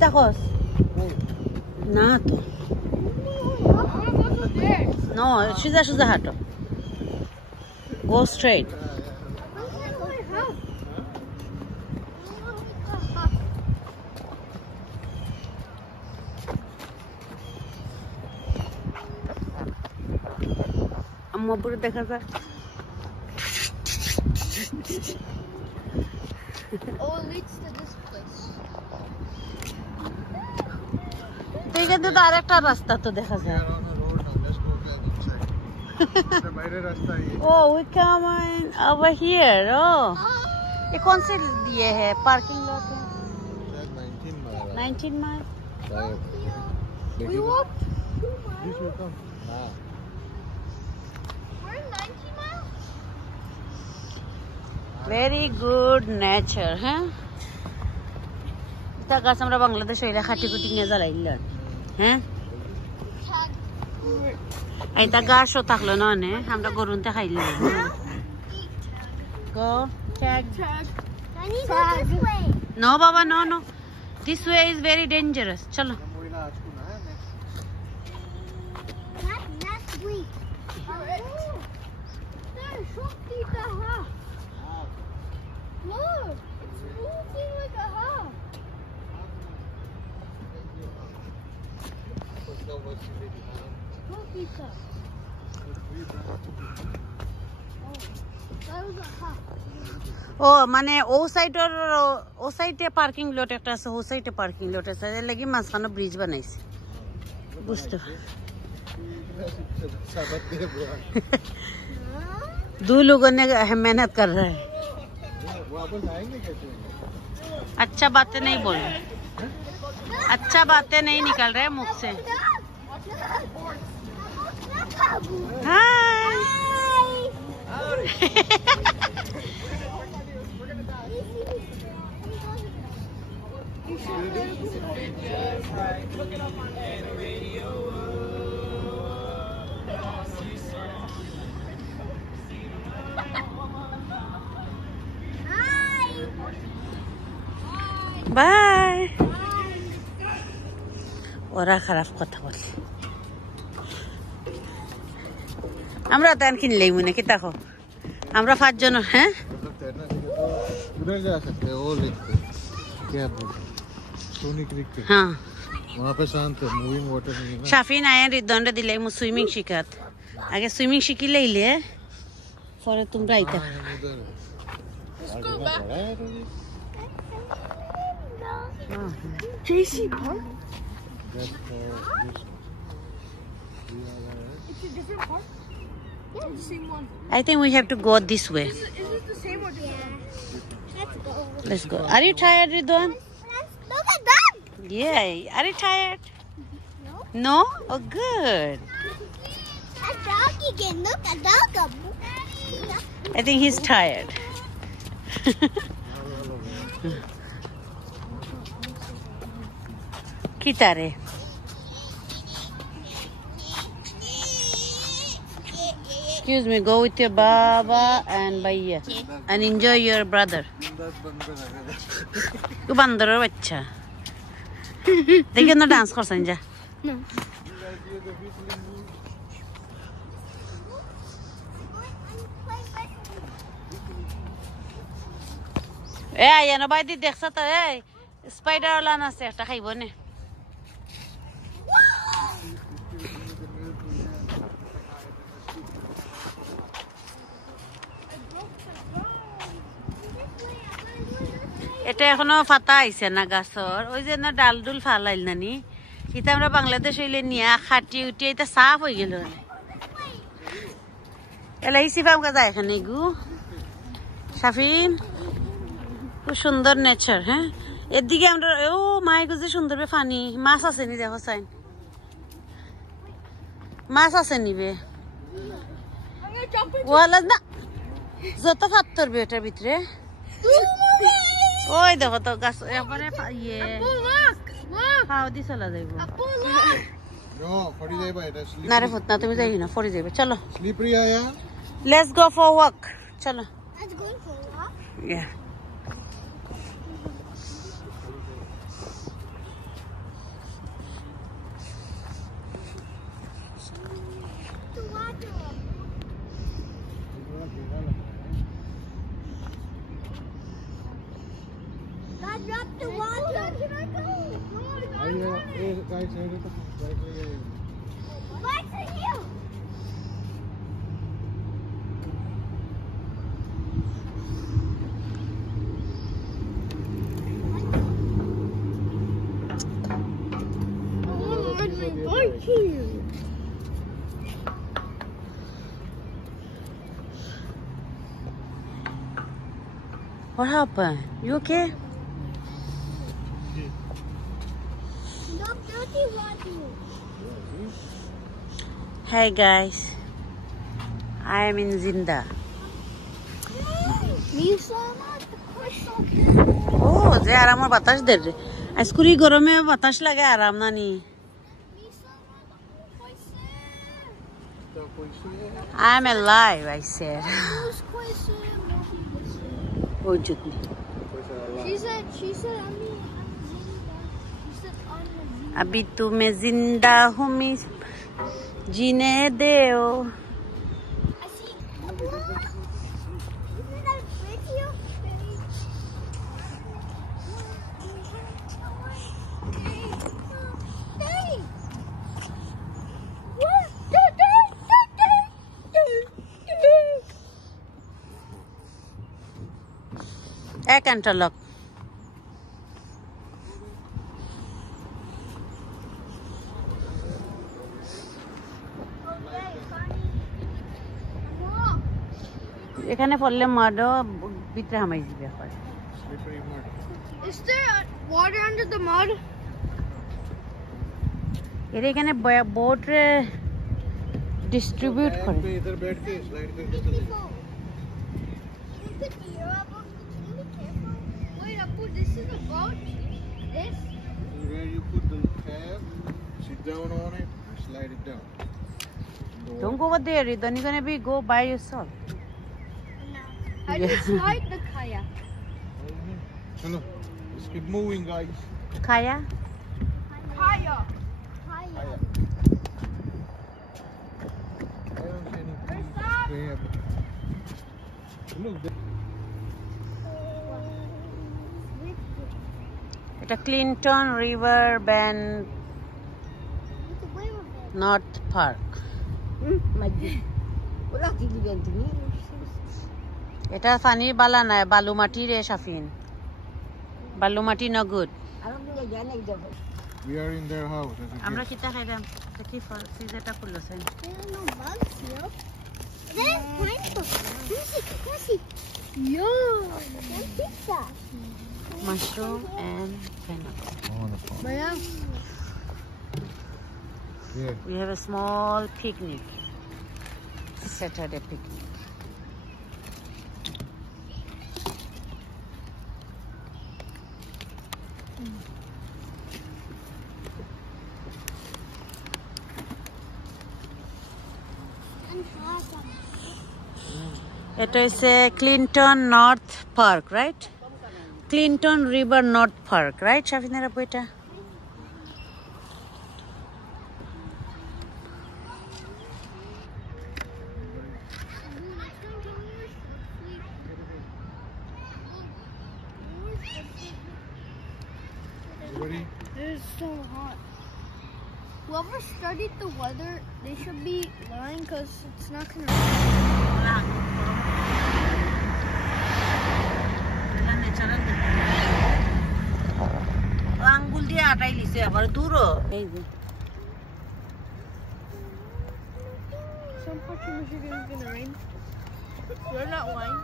কিতা কস না তো নো সোজা সোজা হাঁটো go straight আম্মা পুরো দেখা যায় Oh, it leads to this place. এইখানে তো আরেকটা রাস্তা তো দেখা যায় Oh, we come in over here. Oh, ये कौन से दिए है पार्किंग लॉट है 19 mile. We walked 2 miles. This will come. We're in 19 miles. Very good nature, huh? ता गाছ আমরা বাংলাদেশ হইলা খাটি কুটি নিয়ে জ্বালাইলাম হ্যাঁ এইটা গাছও থাকলো না নে আমরা গরুনতে খাইলাম go tag I need to go this way. no baba no this way is very dangerous chalo Not next week. There's something to have. Look, it's moving like a hawk. Look, Pizza. That was a hawk. ও মানে ও সাইডে parking lot একটা আছে ও সাইডে parking lot আছে এর লাগি মাঝখানে bridge বানাইছে বুঝতে दो लोगों ने मेहनत कर रहे हैं अच्छा बातें नहीं बोल रहे अच्छा बातें नहीं निकल रहे मुख से हाय বাই ওরা খারাপ কথা বলে আমরা তো কিনলেই মনে কি দেখো আমরা 5 জন হ্যাঁ उधर जा सकते हैं वो लिखते क्या बोलते सोनी क्रिक पे हाँ वहाँ पे शांत है मूविंग वाटर नहीं है ना शाफिन आया रिदोंड दिले मु स्विमिंग शिकात आगे स्विमिंग शिकी लईले फरे तुम राइता उधर Let's go back. हां JC Park? That's It's a different park? Yeah, it's the same one. I think we have to go this way Is it the same or different? Let's go. let's go are you tired Ridwan Look at that! yeah are you tired no oh good A dog again. Look at dog. I think he's tired Kitare excuse me go with your baba and bhaiya and enjoy your brother ku bandor bachcha dekhe na dance korsen ja No. এনো বাইদি দেখছ তো এই spider ওলান আছে একটা খাইব নে এটা এখনো পাতা আইছে না গাছর ওই যে না ডাল ডুল ফালাইল নানি এটা আমরা বাংলাদেশ হইলে নিয়া খাটি উঠি এটা সাফ হয়ে গেল এলাই সিফাম গাজা এখানে গু শাফিন খুব সুন্দর নেচার হ্যাঁ এদিকে আমরা ও মাই গো যে সুন্দর বে পানি মাছ আছে নি দেখো সাইন মাছ আছে নিবে ওয়ালা না যত ফাত্তর বে এটার ভিতরে ওই দেখো তো গাছ এবারে ইয়ে হাও দি চলা যাইব No, फड़ी जाए भाई এটা না রে ফুট না তুমি যাই না ফরি যাবে চলো स्लिपरी आया লেটস গো ফর ওয়াক চলো Let's go for a walk. Yeah. right side of the right leg. What's in you? What happened? You okay? No dirty water. Hey guys, I am in Zinda. Oh, যে আরামের বাতাস দেয় রে। আজকুরি গরমে বাতাস লাগে আরাম না নি। I am alive, I said. Oh, Jutni. She said, she said, I'm Zinda. अभी तुम्हें जिंदा हूँ मैं जीने दे ओ। I see. Isn't that video? Daddy! What? एक अंटरलॉक এখানে পড়লে মাডো ভিতরে হামাই যাবে আবার Slippery mud. Is there water under the mud? এর এখানে বোট রে ডিস্ট্রিবিউট করে इधर बैठ के स्लाइड करके चले जाओ। Wait, Apu, this is a boat? This? Where you put the cab, sit down on it, and slide it down. Don't go over there. Then you're gonna be go by yourself. How do you slide the kayak? Hello, let's keep moving, guys. Kaya? Kayak. Hiya. I don't see any crab. Look, এটা Clinton river band north park এটা পানি বালা নাই বালু মাটি রে শাফিন বালু মাটি ন good we are in their house. As a আমরা guest. কিটা খাইলাম কি ফল সিজেটা খুলছে There are no bugs here. There's pineapple. Yo, pizza. mushroom and pineapple. Maya. Yeah. We have a small picnic. Saturday picnic. It is a Clinton North Park, right? Clinton River North Park, right? Shafinera Poeta. Ready? It is so hot. Whoever studied the weather, they should be lying because it's not going to rain. আঙ্গুল দিয়ে আটাই লিছে আবার দূরও এই যে Some parts of Michigan is going to rain. You're not lying.